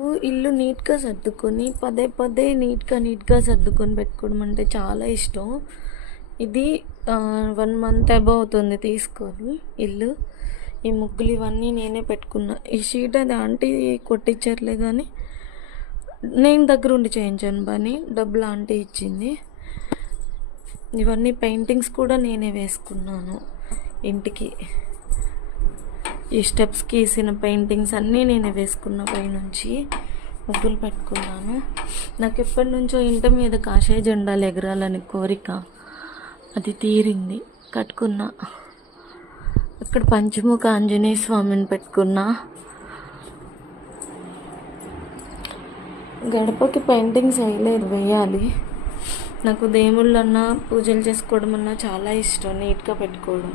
నాకు ఇల్లు నీట్గా సర్దుకొని పదే పదే నీట్గా సర్దుకొని పెట్టుకోవడం అంటే చాలా ఇష్టం. ఇది 1 మంత్ అబౌవ్ అవుతుంది తీసుకొని ఇల్లు. ఈ ముగ్గులు ఇవన్నీ నేనే పెట్టుకున్నా. ఈ షీట్ అది ఆంటీ కొట్టించారులే కానీ నేను దగ్గరుండి చేయించాను పని. డబ్బులు ఆంటీ ఇచ్చింది. ఇవన్నీ పెయింటింగ్స్ కూడా నేనే వేసుకున్నాను ఇంటికి. ఈ స్టెప్స్కి వేసిన పెయింటింగ్స్ అన్నీ నేనే వేసుకున్న. పైనుంచి ముగ్గులు పెట్టుకున్నాను. నాకు ఎప్పటి నుంచో ఇంటి మీద కాషాయ జెండాలు ఎగరాలని కోరిక, అది తీరింది. కట్టుకున్నా. ఇక్కడ పంచముఖ ఆంజనేయ స్వామిని పెట్టుకున్నా. గడపకి పెయింటింగ్స్ వేయాలి. నాకు దేవుళ్ళన్నా పూజలు చేసుకోవడం అన్నా చాలా ఇష్టం. నీట్గా పెట్టుకోవడం.